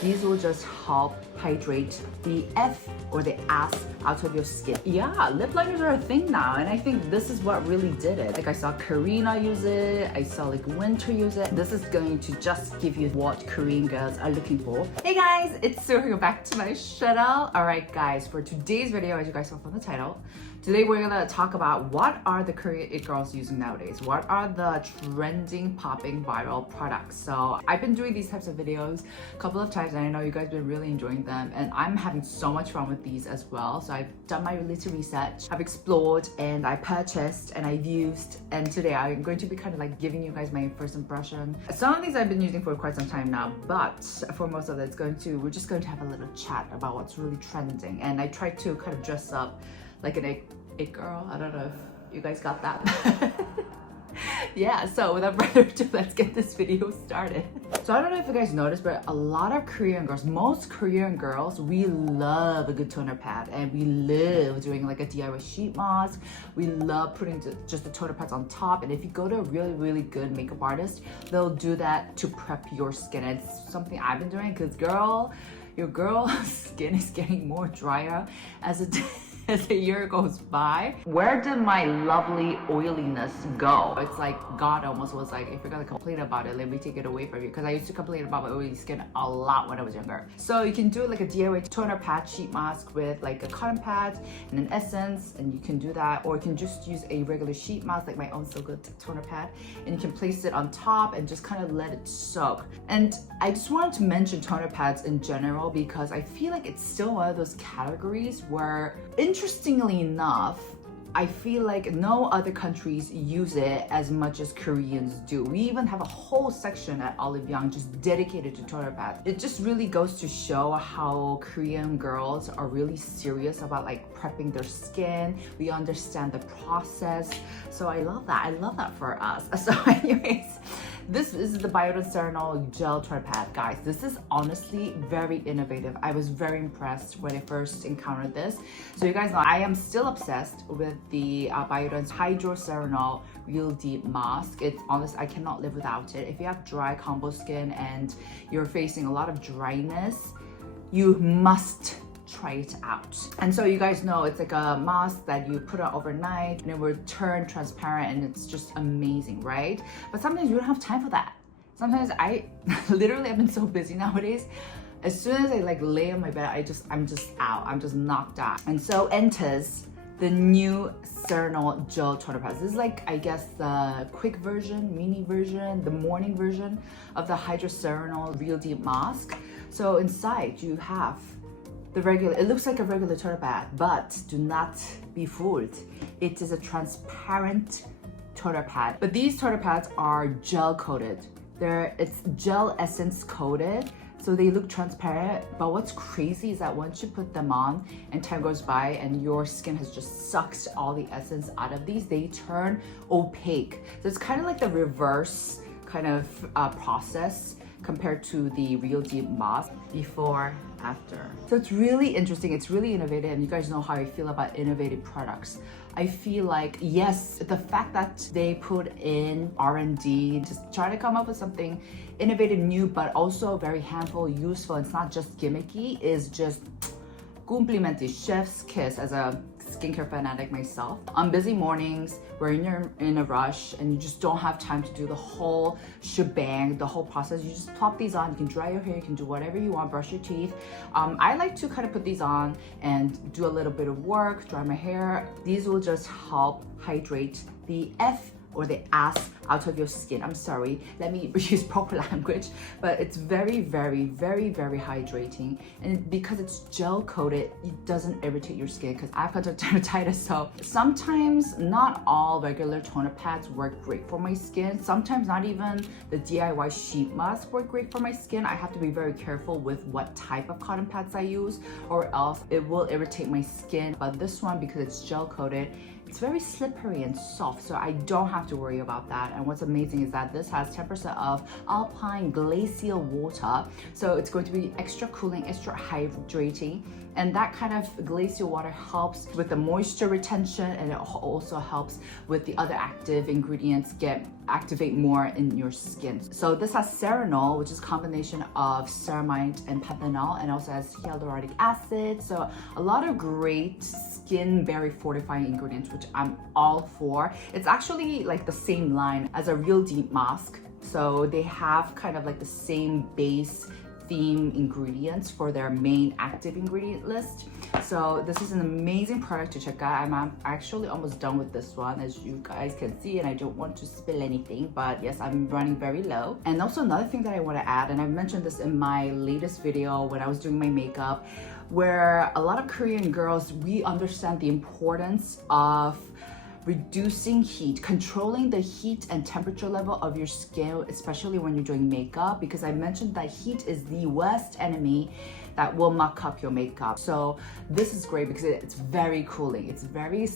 These will just help hydrate the F or the ass out of your skin. Yeah, lip liners are a thing now, and I think this is what really did it. Like I saw Karina use it, I saw like Winter use it. This is going to just give you what Korean girls are looking for. Hey guys, it's Sue here, back to my channel. Alright guys, for today's video, as you guys saw from the title, today we're gonna talk about what are the Korean it girls using nowadays. What are the trending, popping, viral products? So I've been doing these types of videos a couple of times, and I know you guys have been really enjoying them, and I'm having so much fun with these as well. So I've done my little research, I've explored, and I purchased, and I've used, and today I'm going to be kind of like giving you guys my first impression. Some of these I've been using for quite some time now, but for most of it, we're just going to have a little chat about what's really trending. And I tried to kind of dress up like an it girl. I don't know if you guys got that. Yeah, so without further ado, let's get this video started. So I don't know if you guys noticed, but a lot of Korean girls, most Korean girls, we love a good toner pad, and we love doing like a DIY sheet mask. We love putting just the toner pads on top, and if you go to a really, really good makeup artist, they'll do that to prep your skin. And it's something I've been doing because your girl's skin is getting more drier as the year goes by. Where did my lovely oiliness go? It's like God almost was like, if you're gonna complain about it, let me take it away from you. Because I used to complain about my oily skin a lot when I was younger. So you can do like a DIY toner pad sheet mask with like a cotton pad and an essence, and you can do that. Or you can just use a regular sheet mask like my own So Good toner pad, and you can place it on top and just kind of let it soak. And I just wanted to mention toner pads in general because I feel like it's still one of those categories where, interestingly enough, I feel like no other countries use it as much as Koreans do. We even have a whole section at Olive Young just dedicated to toner pads. It just really goes to show how Korean girls are really serious about like prepping their skin. We understand the process. So I love that. I love that for us. So anyways, this is the Biodance Cera-Nol gel toner pad. Guys, this is honestly very innovative. I was very impressed when I first encountered this. So you guys know I am still obsessed with the Biodance Hydra Cera-Nol Real Deep Mask. It's honest, I cannot live without it. If you have dry combo skin and you're facing a lot of dryness, you must try it out. And so you guys know it's like a mask that you put on overnight and it will turn transparent, and it's just amazing, right? But sometimes you don't have time for that. Sometimes I literally, I've been so busy nowadays. As soon as I like lay on my bed, I'm just out. I'm just knocked out. And so enters the new Cera-Nol gel toner pads. This is like, I guess, the quick version, mini version, the morning version of the Hydra Cera-Nol Real Deep Mask. So inside you have the regular, it looks like a regular toner pad, but do not be fooled. It is a transparent toner pad. But these toner pads are gel coated. It's gel essence coated, so they look transparent. But what's crazy is that once you put them on and time goes by and your skin has just sucked all the essence out of these, they turn opaque. So it's kind of like the reverse kind of process compared to the Real Deep Mask before, after. So it's really interesting, it's really innovative, and you guys know how I feel about innovative products. I feel like, yes, the fact that they put in R&D, just try to come up with something innovative, new, but also very handful, useful, it's not just gimmicky, is just complimenti, chef's kiss as a skincare fanatic myself. On busy mornings where you're in a rush and you just don't have time to do the whole shebang, the whole process, you just plop these on. You can dry your hair, you can do whatever you want, brush your teeth. I like to kind of put these on and do a little bit of work, dry my hair. These will just help hydrate the F or the ass out of your skin. I'm sorry, let me use proper language, but it's very, very, very, very hydrating. And because it's gel coated, it doesn't irritate your skin, because I've got dermatitis, so sometimes not all regular toner pads work great for my skin. Sometimes not even the DIY sheet mask work great for my skin. I have to be very careful with what type of cotton pads I use, or else it will irritate my skin. But this one, because it's gel coated, it's very slippery and soft, so I don't have to worry about that. And what's amazing is that this has 10% of alpine glacial water, so it's going to be extra cooling, extra hydrating, And that kind of glacial water helps with the moisture retention, and it also helps with the other active ingredients activate more in your skin. So this has Cera-Nol, which is a combination of ceramide and panthenol, and also has hyaluronic acid. So a lot of great skin very fortifying ingredients, which I'm all for. It's actually like the same line as a Real Deep mask. So they have kind of like the same base theme ingredients for their main active ingredient list. So this is an amazing product to check out. I'm actually almost done with this one, as you guys can see, and I don't want to spill anything, but yes, I'm running very low. And also another thing that I want to add, and I mentioned this in my latest video when I was doing my makeup, where a lot of Korean girls, we understand the importance of reducing heat, controlling the heat and temperature level of your skin, especially when you're doing makeup, because I mentioned that heat is the worst enemy that will muck up your makeup. So this is great because it's very cooling. It's very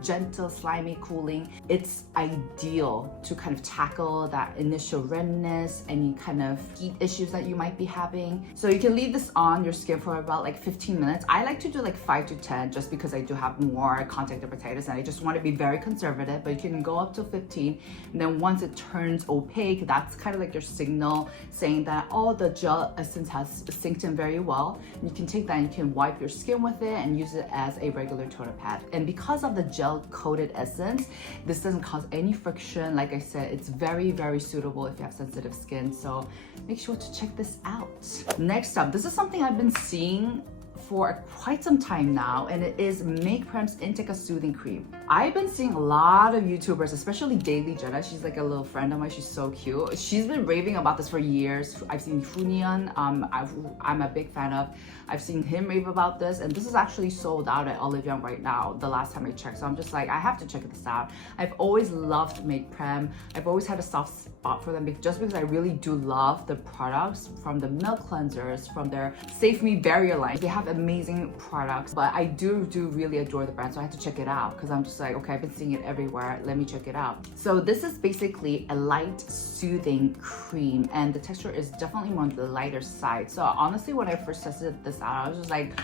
gentle, slimy cooling. It's ideal to kind of tackle that initial redness, any kind of heat issues that you might be having. So you can leave this on your skin for about like 15 minutes. I like to do like 5 to 10 just because I do have more contact dermatitis and I just want to be very conservative, but you can go up to 15. And then once it turns opaque, that's kind of like your signal saying that, oh, the gel essence has synced in very well. You can take that and you can wipe your skin with it and use it as a regular toner pad. And because of the gel coated essence, this doesn't cause any friction. Like I said, it's very, very suitable if you have sensitive skin. So make sure to check this out. Next up, this is something I've been seeing for quite some time now, and it is Make Prem's Indica Soothing Cream. I've been seeing a lot of YouTubers, especially Daily Jenna. She's like a little friend of mine. She's so cute. She's been raving about this for years. I've seen Funian, I'm a big fan of. I've seen him rave about this, and this is actually sold out at Olivion right now, the last time I checked. So I'm just like, I have to check this out. I've always loved Make Prem. I've always had a soft spot for them just because I really do love the products, from the milk cleansers, from their Save Me Barrier line. They have amazing products, but I do really adore the brand, so I had to check it out because I'm just like, okay, I've been seeing it everywhere, let me check it out. So this is basically a light soothing cream, and the texture is definitely more on the lighter side. So honestly, when I first tested this out, I was just like,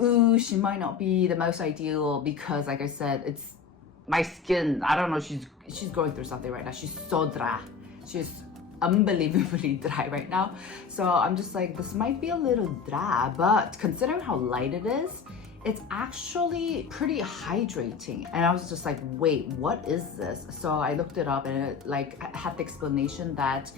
ooh, she might not be the most ideal because, like I said, it's my skin, I don't know, she's going through something right now. She's so dry. She's unbelievably dry right now. So I'm just like, this might be a little dry, but considering how light it is, it's actually pretty hydrating. And I was just like, wait, what is this? So I looked it up and it like had the explanation that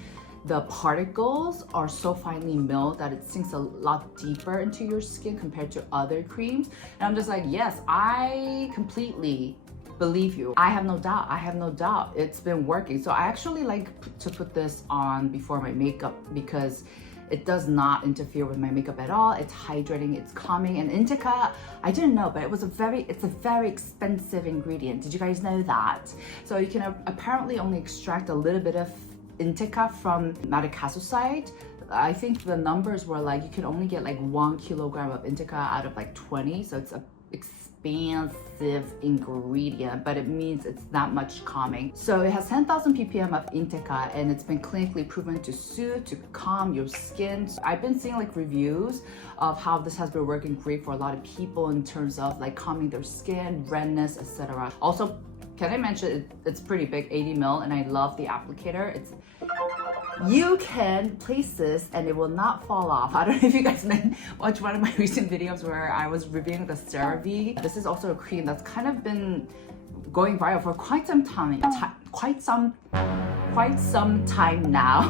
the particles are so finely milled that it sinks a lot deeper into your skin compared to other creams. And I'm just like, yes, I completely believe you. I have no doubt. It's been working. So I actually like to put this on before my makeup because it does not interfere with my makeup at all. It's hydrating, it's calming. And Indica, I didn't know, but it's a very expensive ingredient. Did you guys know that? So you can apparently only extract a little bit of Indica from Madagascar. I think the numbers were like, you can only get like 1 kilogram of Indica out of like 20. So it's a expansive ingredient, but it means it's that much calming. So it has 10,000 ppm of Indica, and it's been clinically proven to soothe, to calm your skin. So I've been seeing like reviews of how this has been working great for a lot of people in terms of like calming their skin, redness, etc. Also, can I mention it's pretty big, 80 ml, and I love the applicator. You can place this and it will not fall off. I don't know if you guys watched one of my recent videos where I was reviewing the CeraVe. This is also a cream that's kind of been going viral for quite some time now.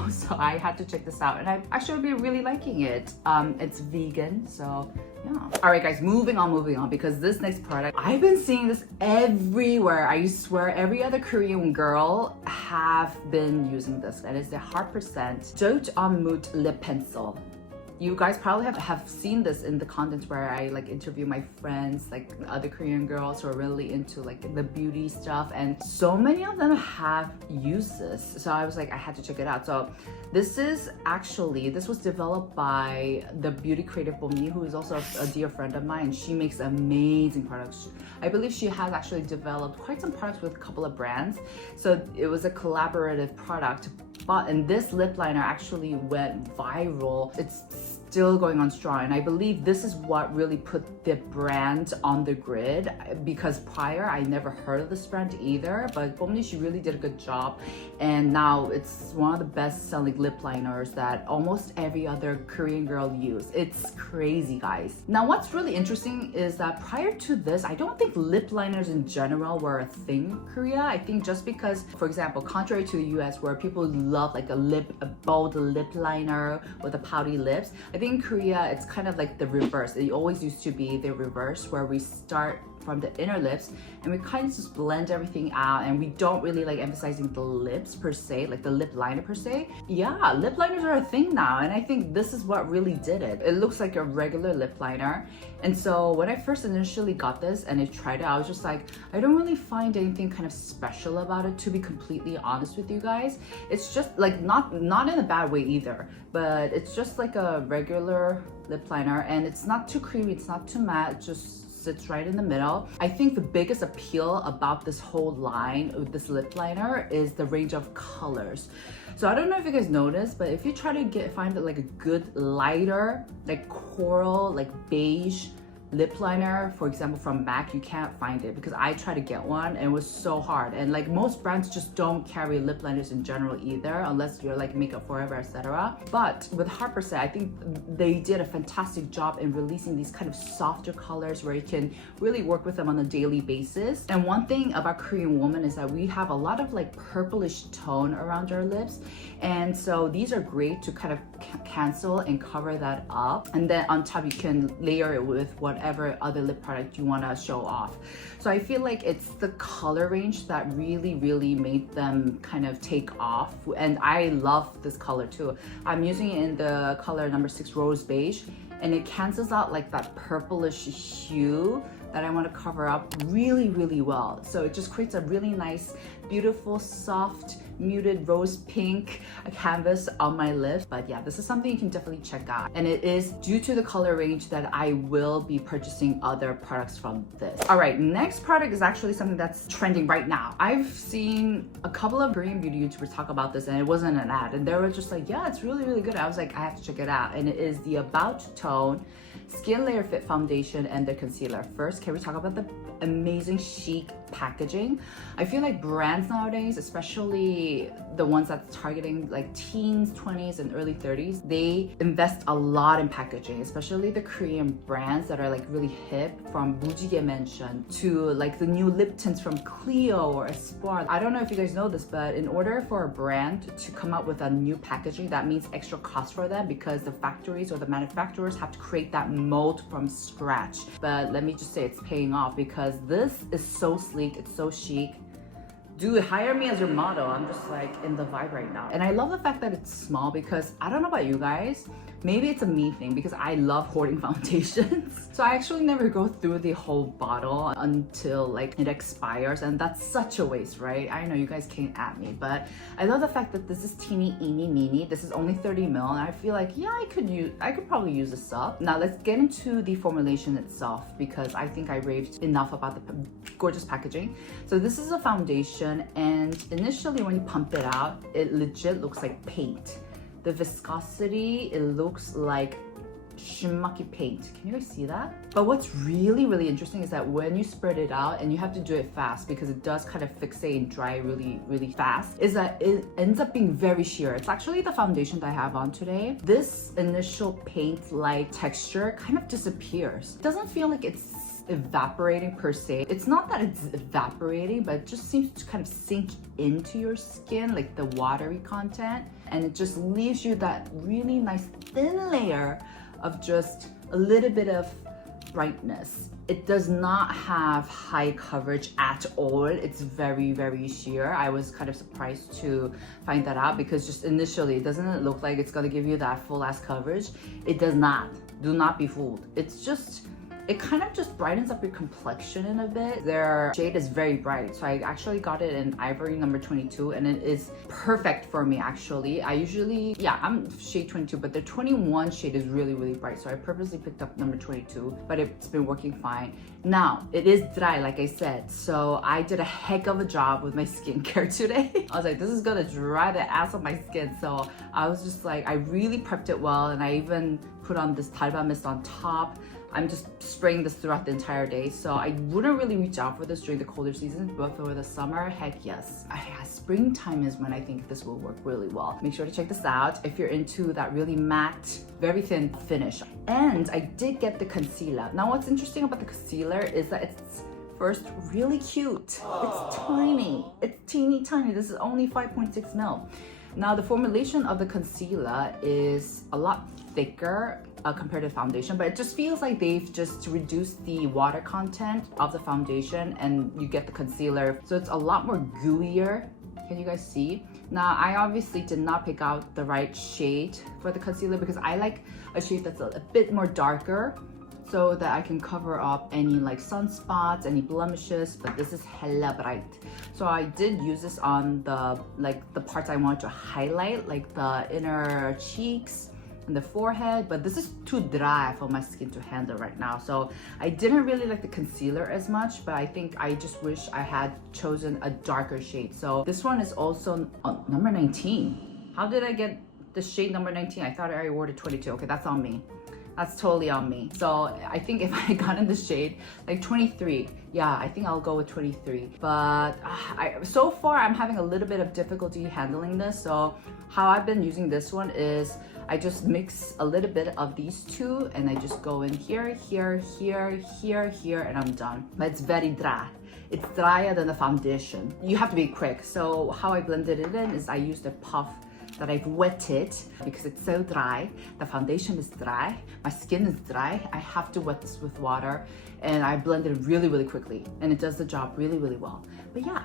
So I had to check this out, and I've actually been really liking it. It's vegan, so yeah. All right, guys, moving on, because this next product, I've been seeing this everywhere. I swear every other Korean girl have been using this. That is the 100% Dote on Mood Lip Pencil. You guys probably have seen this in the contents where I like interview my friends, like other Korean girls who are really into like the beauty stuff, and so many of them have used this. So I was like, I had to check it out. So this was developed by the beauty creative Bomi, who is also a dear friend of mine. She makes amazing products. I believe she has actually developed quite some products with a couple of brands. So it was a collaborative product. And this lip liner actually went viral. It's still going on strong, and I believe this is what really put the brand on the grid, because prior I never heard of this brand either, but Pomni, she really did a good job, and now it's one of the best selling lip liners that almost every other Korean girl use. It's crazy, guys. Now what's really interesting is that prior to this, I don't think lip liners in general were a thing in Korea. I think just because, for example, contrary to the US where people love like a bold lip liner with the pouty lips, I think in Korea it's kind of like the reverse. It always used to be the reverse, where we start from the inner lips and we kind of just blend everything out, and we don't really like emphasizing the lips per se, like the lip liner per se. Yeah, lip liners are a thing now, and I think this is what really did it. It looks like a regular lip liner, and so when I first initially got this and I tried it, I was just like, I don't really find anything kind of special about it, to be completely honest with you guys. It's just like not in a bad way either, but it's just like a regular lip liner, and it's not too creamy, it's not too matte, it just sits right in the middle. I think the biggest appeal about this whole line with this lip liner is the range of colors. So I don't know if you guys noticed, but if you try to find like a good lighter, like coral, like beige lip liner, for example from MAC, you can't find it, because I tried to get one and it was so hard. And like most brands just don't carry lip liners in general either, unless you're like Makeup Forever, etc. But with Harper's, I think they did a fantastic job in releasing these kind of softer colors where you can really work with them on a daily basis. And one thing about Korean women is that we have a lot of like purplish tone around our lips, and so these are great to kind of cancel and cover that up, and then on top you can layer it with whatever other lip product you want to show off. So I feel like it's the color range that really made them kind of take off, and I love this color too. I'm using it in the color number 6 Rose Beige, and it cancels out like that purplish hue that I want to cover up really well. So it just creates a really nice, beautiful, soft, muted rose pink canvas on my lips. But yeah, this is something you can definitely check out, and it is due to the color range that I will be purchasing other products from this. All right, next product is actually something that's trending right now. I've seen a couple of Korean beauty YouTubers talk about this, and it wasn't an ad, and they were just like, yeah, it's really good. I was like, I have to check it out, and it is the About Tone Skin Layer Fit Foundation and the concealer. First, can we talk about the amazing chic packaging? I feel like brands nowadays, especially the ones that's targeting like teens, 20s, and early 30s, they invest a lot in packaging, especially the Korean brands that are like really hip, from Mujige Mansion to like the new lip tints from Clio or Espoir. I don't know if you guys know this, but in order for a brand to come up with a new packaging, that means extra cost for them, because the factories or the manufacturers have to create that mold from scratch. But let me just say it's paying off, because this is so sleek, it's so chic. Dude, hire me as your model. I'm just like in the vibe right now. And I love the fact that it's small, because I don't know about you guys, maybe it's a me thing, because I love hoarding foundations. So I actually never go through the whole bottle until like it expires, and that's such a waste, right? I know you guys came at me, but I love the fact that this is teeny mini. This is only 30 ml, and I feel like, yeah, I could probably use this up. Now let's get into the formulation itself, because I think I raved enough about the gorgeous packaging. So this is a foundation, and initially when you pump it out, it legit looks like paint. The viscosity, it looks like shimaki paint. Can you guys see that? But what's really interesting is that when you spread it out, and you have to do it fast because it does kind of fixate and dry really fast, is that it ends up being very sheer. It's actually the foundation that I have on today. This initial paint-like texture kind of disappears. It doesn't feel like it's evaporating per se. It's not that it's evaporating, but it just seems to kind of sink into your skin, like the watery content, and it just leaves you that really nice thin layer of just a little bit of brightness. It does not have high coverage at all. It's very sheer. I was kind of surprised to find that out, because just initially, doesn't it look like it's gonna give you that full ass coverage? It does not. Do not be fooled. It's just it kind of just brightens up your complexion in a bit. Their shade is very bright, so I actually got it in Ivory number 22, and it is perfect for me actually. I usually, yeah, I'm shade 22, but the 21 shade is really, really bright, so I purposely picked up number 22, but it's been working fine. Now, it is dry, like I said, so I did a heck of a job with my skincare today. I was like, this is gonna dry the ass of my skin, so I was just like, I really prepped it well, and I even put on this Talba mist on top. I'm just spraying this throughout the entire day, so I wouldn't really reach out for this during the colder seasons, but for the summer, heck yes. Springtime is when I think this will work really well. Make sure to check this out if you're into that really matte, very thin finish. And I did get the concealer. Now what's interesting about the concealer is that it's first really cute. It's tiny. It's teeny tiny. This is only 5.6 ml. Now the formulation of the concealer is a lot thicker compared to foundation, but it just feels like they've just reduced the water content of the foundation and you get the concealer. So it's a lot more gooier. Can you guys see? Now, I obviously did not pick out the right shade for the concealer because I like a shade that's a bit more darker so that I can cover up any like sunspots, any blemishes, but this is hella bright. So I did use this on the parts I wanted to highlight, like the inner cheeks and the forehead, but this is too dry for my skin to handle right now. So I didn't really like the concealer as much, but I think I just wish I had chosen a darker shade. So this one is also number 19. How did I get the shade number 19? I thought I already ordered 22. Okay, that's on me. That's totally on me. So I think if I got in the shade like 23, yeah, I think I'll go with 23. But so far I'm having a little bit of difficulty handling this. So how I've been using this one is I just mix a little bit of these two and I just go in here, here, here, here, here, and I'm done. But it's very dry. It's drier than the foundation. You have to be quick. So how I blended it in is I used a puff that I've wetted because it's so dry. The foundation is dry, my skin is dry. I have to wet this with water and I blend it really, really quickly and it does the job really, really well. But yeah,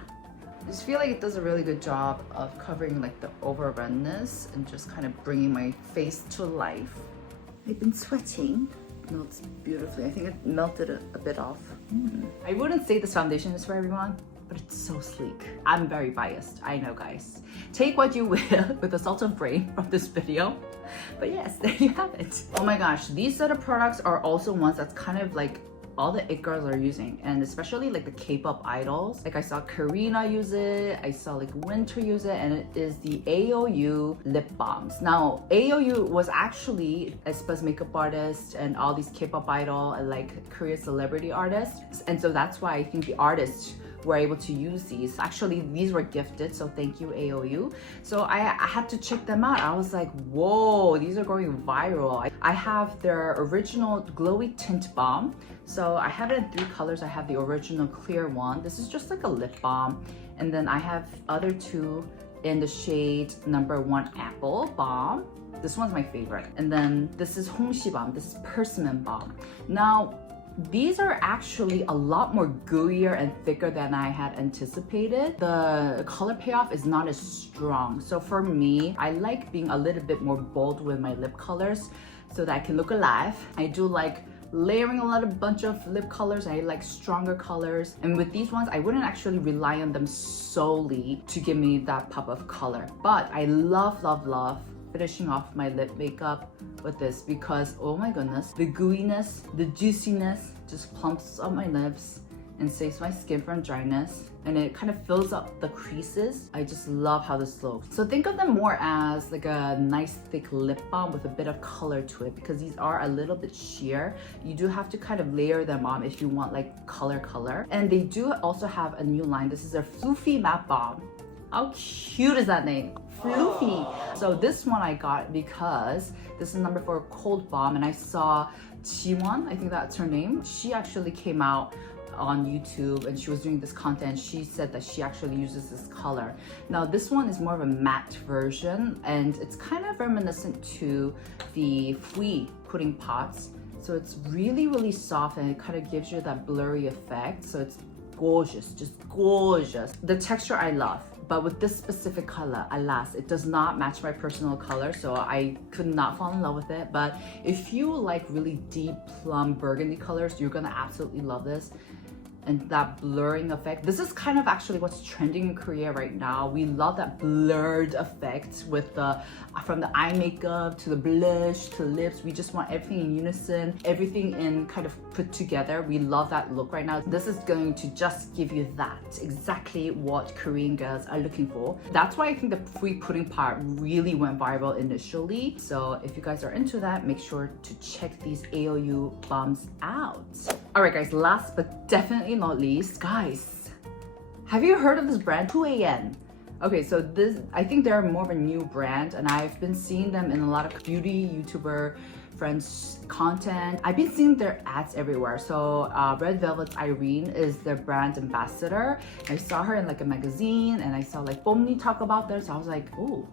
I just feel like it does a really good job of covering like the over redness and just kind of bringing my face to life. I've been sweating. It melts beautifully. I think it melted a bit off. I wouldn't say this foundation is for everyone, but it's so sleek. I'm very biased, I know guys. Take what you will with a salt of brain from this video. But yes, there you have it. Oh my gosh, these set of products are also ones that's kind of like all the it girls are using, and especially like the K-pop idols. Like I saw Karina use it, I saw like Winter use it, and it is the AOU lip balms. Now AOU was actually aespa's makeup artist and all these K-pop idol and like Korean celebrity artists, and so that's why I think the artists were able to use these. Actually, these were gifted, so thank you AOU. So I had to check them out. I was like, whoa, these are going viral. I have their original Glowy Tint Balm. So I have it in 3 colors. I have the original clear one. This is just like a lip balm. And then I have other 2 in the shade number 1 Apple Balm. This one's my favorite. And then this is Hongshi Balm. This is Persimmon Balm. Now, these are actually a lot more gooier and thicker than I had anticipated. The color payoff is not as strong. So for me, I like being a little bit more bold with my lip colors so that I can look alive. I do like layering a bunch of lip colors. I like stronger colors. And with these ones, I wouldn't actually rely on them solely to give me that pop of color. But I love, love, love finishing off my lip makeup with this because oh my goodness, the gooiness, the juiciness just plumps up my lips and saves my skin from dryness, and it kind of fills up the creases. I just love how this looks. So think of them more as like a nice thick lip balm with a bit of color to it because these are a little bit sheer. You do have to kind of layer them on if you want like color. And they do also have a new line. This is their Floofy matte balm. How cute is that name? Floofy. So this one I got because this is number 4 cold balm, and I saw Jiwon, I think that's her name. She actually came out on YouTube and she was doing this content. She said that she actually uses this color. Now this one is more of a matte version and it's kind of reminiscent to the Fui pudding pots. So it's really, really soft and it kind of gives you that blurry effect. So it's gorgeous, just gorgeous. The texture I love. But with this specific color, alas, it does not match my personal color, so I could not fall in love with it. But if you like really deep plum burgundy colors, you're gonna absolutely love this. And that blurring effect, this is kind of actually what's trending in Korea right now. We love that blurred effect with the from the eye makeup to the blush to lips. We just want everything in unison, everything in kind of put together. We love that look right now. This is going to just give you that, exactly what Korean girls are looking for. That's why I think the free pudding part really went viral initially. So if you guys are into that, make sure to check these AOU balms out. All right guys, last but definitely not least, guys, have you heard of this brand 2AN? Okay, so this, I think they're more of a new brand, and I've been seeing them in a lot of beauty YouTuber friends content. I've been seeing their ads everywhere. So Red Velvet's Irene is their brand ambassador. I saw her in like a magazine, and I saw like Pomni talk about this, so I was like, oh,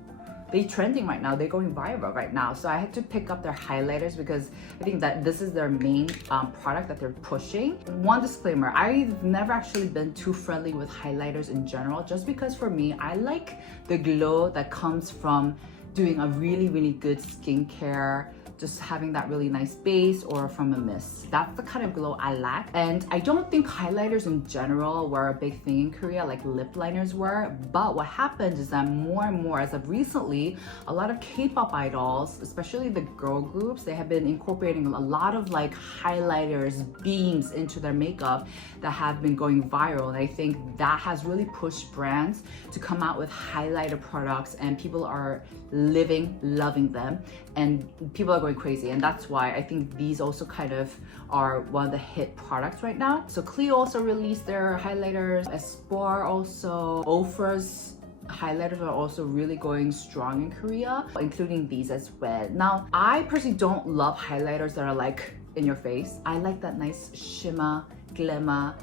they're trending right now, they're going viral right now. So I had to pick up their highlighters because I think that this is their main product that they're pushing. One disclaimer, I've never actually been too friendly with highlighters in general, just because for me, I like the glow that comes from doing a really, really good skincare, just having that really nice base, or from a mist. That's the kind of glow I lack. And I don't think highlighters in general were a big thing in Korea like lip liners were. But what happened is that more and more, as of recently, a lot of K-pop idols, especially the girl groups, they have been incorporating a lot of like highlighters, beams into their makeup that have been going viral. And I think that has really pushed brands to come out with highlighter products, and people are loving them, and people are going crazy. And that's why I think these also kind of are one of the hit products right now. So Clio also released their highlighters, Espoir also, Ofra's highlighters are also really going strong in Korea, including these as well. Now, I personally don't love highlighters that are like in your face. I like that nice shimmer, glimmer,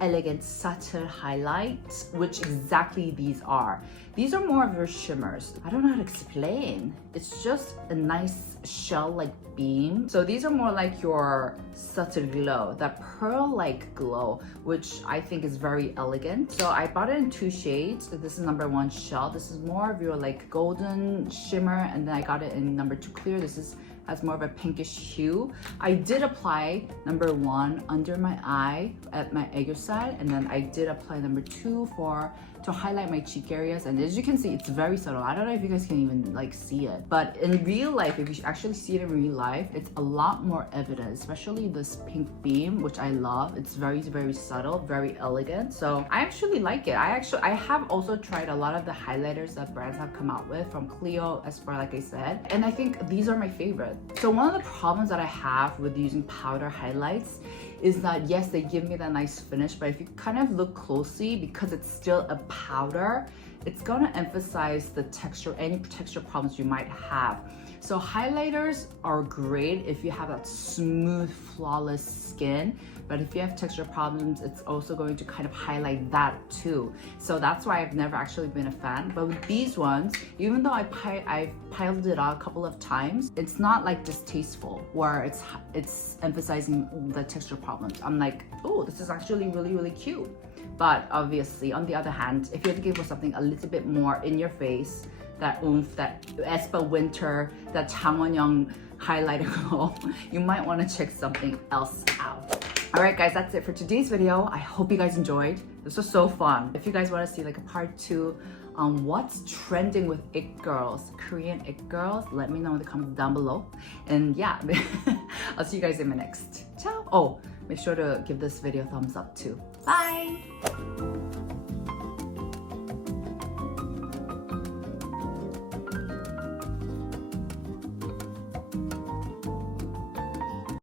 elegant, subtle highlights, which exactly these are. These are more of your shimmers. I don't know how to explain. It's just a nice shell-like beam. So these are more like your subtle glow, that pearl-like glow, which I think is very elegant. So I bought it in 2 shades. This is number 1 shell. This is more of your like golden shimmer, and then I got it in number 2 clear. This is has more of a pinkish hue. I did apply number 1 under my eye at my aegyo side, and then I did apply number 2 to highlight my cheek areas. And as you can see, it's very subtle. I don't know if you guys can even like see it, but in real life, if you actually see it in real life, it's a lot more evident, especially this pink beam, which I love. It's very, very subtle, very elegant. So I actually like it. I have also tried a lot of the highlighters that brands have come out with, from Clio, Espoir, like I said, and I think these are my favorite. So one of the problems that I have with using powder highlights is that, yes, they give me that nice finish, but if you kind of look closely, because it's still a powder, it's gonna emphasize the texture, any texture problems you might have. So highlighters are great if you have that smooth, flawless skin, but if you have texture problems, it's also going to kind of highlight that too. So that's why I've never actually been a fan. But with these ones, even though I've piled it out a couple of times, it's not like distasteful where it's emphasizing the texture problems. I'm like, oh, this is actually really, really cute. But obviously, on the other hand, if you're looking for something a little bit more in your face, that oomph, that Aespa Winter, that Changwon-young highlighter glow, you might want to check something else out. Alright guys, that's it for today's video. I hope you guys enjoyed. This was so fun. If you guys want to see like a part 2 on what's trending with it girls, Korean it girls, let me know in the comments down below. And yeah, I'll see you guys in my next. Ciao! Oh, make sure to give this video a thumbs up too. Bye!